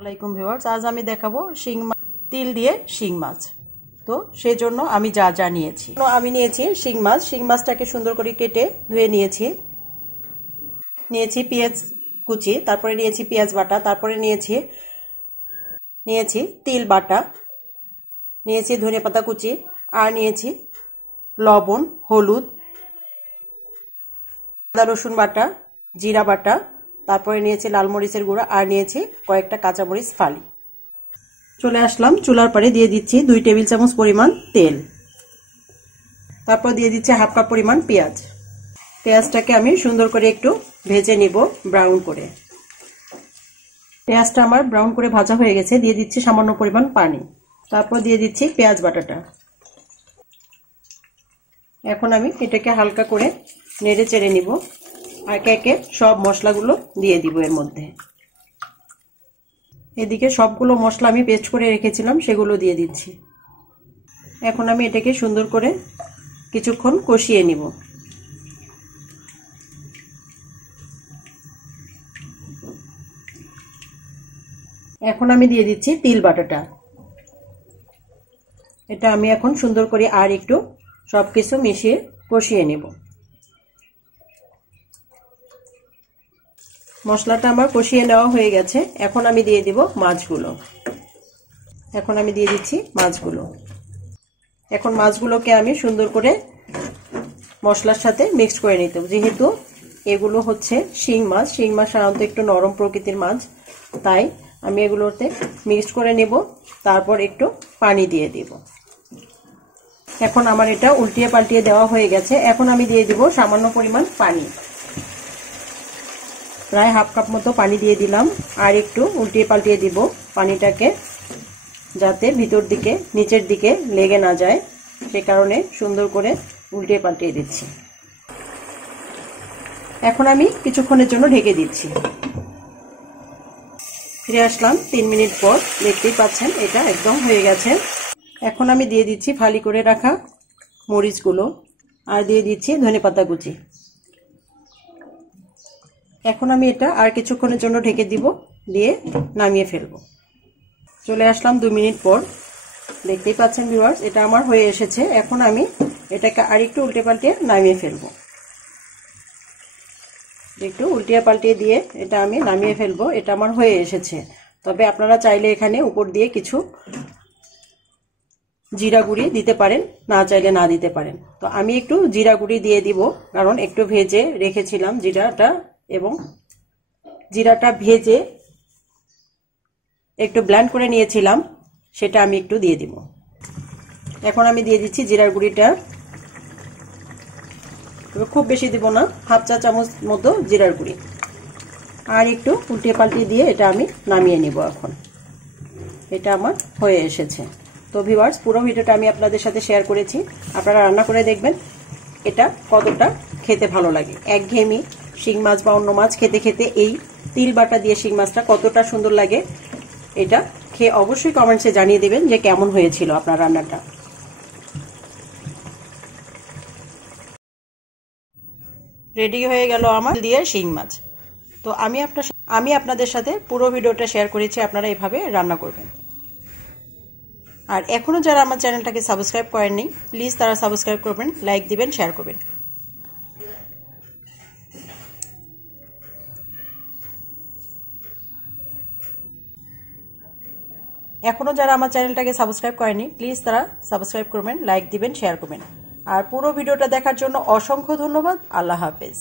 আসসালামাইকুম ভিউয়ার্স, আজ আমি দেখাবো শিং মাছ, তিল দিয়ে শিং মাছ। তো সেই জন্য আমি যা যা নিয়েছি, আমি নিয়েছি শিং মাছ। শিং মাছটাকে সুন্দর করে কেটে ধুয়ে নিয়েছি। পেঁয়াজ কুচি, তারপরে নিয়েছি পেঁয়াজ বাটা, তারপরে নিয়েছি তিল বাটা, নিয়েছি ধনেপাতা কুচি, আর নিয়েছি লবণ, হলুদ, আদা রসুন বাটা, জিরা বাটা, তারপরে নিয়েছি লাল মরিচের গুঁড়া, আর নিয়েছি কয়েকটা কাঁচামরিচ ফালি। চলে আসলাম চুলার পরে, দিয়ে দিচ্ছি 2 টেবিল চামচ পরিমাণ তেল, তারপর দিয়ে দিচ্ছি হাফ কাপ পরিমাণ পেঁয়াজ। পেঁয়াজটাকে আমি সুন্দর করে একটু ভেজে নিব, ব্রাউন করে। পেঁয়াজটা আমার ব্রাউন করে ভাজা হয়ে গেছে, দিয়ে দিচ্ছি সামান্য পরিমাণ পানি, তারপর দিয়ে দিচ্ছি পেঁয়াজ বাটাটা। এখন আমি এটাকে হালকা করে নেড়ে চেড়ে নিব, একে একে সব মশলাগুলো দিয়ে দিব এর মধ্যে। এদিকে সবগুলো মশলা আমি পেস্ট করে রেখেছিলাম, সেগুলো দিয়ে দিচ্ছি। এখন আমি এটাকে সুন্দর করে কিছুক্ষণ কষিয়ে নিব। এখন আমি দিয়ে দিচ্ছি তিল বাটাটা। এটা আমি এখন সুন্দর করে আর একটু সবকিছু মিশিয়ে কষিয়ে নেব। মশলাটা আমার কষিয়ে নেওয়া হয়ে গেছে। এখন আমি দিয়ে দিব মাছগুলো। এখন আমি দিয়ে দিচ্ছি মাছগুলো। এখন মাছগুলোকে আমি সুন্দর করে মশলার সাথে মিক্স করে নিতে হবে। যেহেতু এগুলো হচ্ছে শিং মাছ, শিং মাছ সাধারণত একটু নরম প্রকৃতির মাছ, তাই আমি এগুলোতে মিক্স করে নেব, তারপর একটু পানি দিয়ে দিব। এখন আমার এটা উল্টিয়ে পাল্টিয়ে দেওয়া হয়ে গেছে। এখন আমি দিয়ে দিব সামান্য পরিমাণ পানি, প্রায় হাফ কাপ মতো পানি দিয়ে দিলাম, আর একটু উল্টিয়ে পাল্টিয়ে দিব পানিটাকে, যাতে ভিতর দিকে নিচের দিকে লেগে না যায়, সে কারণে সুন্দর করে উল্টিয়ে পাল্টিয়ে দিচ্ছি। এখন আমি কিছুক্ষণের জন্য ঢেকে দিচ্ছি। ফিরে আসলাম 3 মিনিট পর। দেখতেই পাচ্ছেন এটা একদম হয়ে গেছে। এখন আমি দিয়ে দিচ্ছি ফালি করে রাখা মরিচগুলো, আর দিয়ে দিচ্ছি ধনেপাতা কুচি। এখন আমি এটা আর কিছুক্ষণের জন্য ঢেকে দিব, দিয়ে নামিয়ে ফেলবো। চলে আসলাম 2 মিনিট পর। দেখতেই পাচ্ছেন ভিউয়ার্স, এটা আমার হয়ে এসেছে। এখন আমি এটাকে আর একটু উল্টে পাল্টে নামিয়ে ফেলবো। একটু উল্টিয়ে পাল্টিয়ে দিয়ে এটা আমি নামিয়ে ফেলবো। এটা আমার হয়ে এসেছে। তবে আপনারা চাইলে এখানে উপর দিয়ে কিছু জিরা গুঁড়ি দিতে পারেন, না চাইলে না দিতে পারেন। তো আমি একটু জিরা গুঁড়ি দিয়ে দিব, কারণ একটু ভেজে রেখেছিলাম জিরাটা, এবং জিরাটা ভেজে একটু ব্লেন্ড করে নিয়েছিলাম, সেটা আমি একটু দিয়ে দিব। এখন আমি দিয়ে দিচ্ছি জিরার গুঁড়িটা, খুব বেশি দিব না, হাফ চা চামচ মতো জিরার গুঁড়ি, আর একটু উল্টে পাল্টে দিয়ে এটা আমি নামিয়ে নিব। এখন এটা আমার হয়ে এসেছে। তো ভিউয়ার্স, পুরো ভিডিওটা আমি আপনাদের সাথে শেয়ার করেছি। আপনারা রান্না করে দেখবেন এটা কতটা খেতে ভালো লাগে। একঘেয়েমি শিং মাছ বা অন্য মাছ খেতে খেতে এই তিল বাটা দিয়ে শিং মাছটা কতটা সুন্দর লাগে, এটা খেয়ে অবশ্যই কমেন্টসে জানিয়ে দেবেন যে কেমন হয়েছিল আপনার রান্নাটা। রেডি হয়ে গেল আমার দিয়ে শিং মাছ। তো আমি আপনাদের সাথে পুরো ভিডিওটা শেয়ার করেছি, আপনারা এভাবে রান্না করবেন। আর এখনো যারা আমার চ্যানেলটাকে সাবস্ক্রাইব করেননি, প্লিজ তারা সাবস্ক্রাইব করবেন, লাইক দিবেন, শেয়ার করবেন। এখনো যারা আমার চ্যানেলটাকে সাবস্ক্রাইব করেনি, প্লিজ তারা সাবস্ক্রাইব করবেন, লাইক দিবেন, শেয়ার করবেন। আর পুরো ভিডিওটা দেখার জন্য অসংখ্য ধন্যবাদ। আল্লাহ হাফেজ।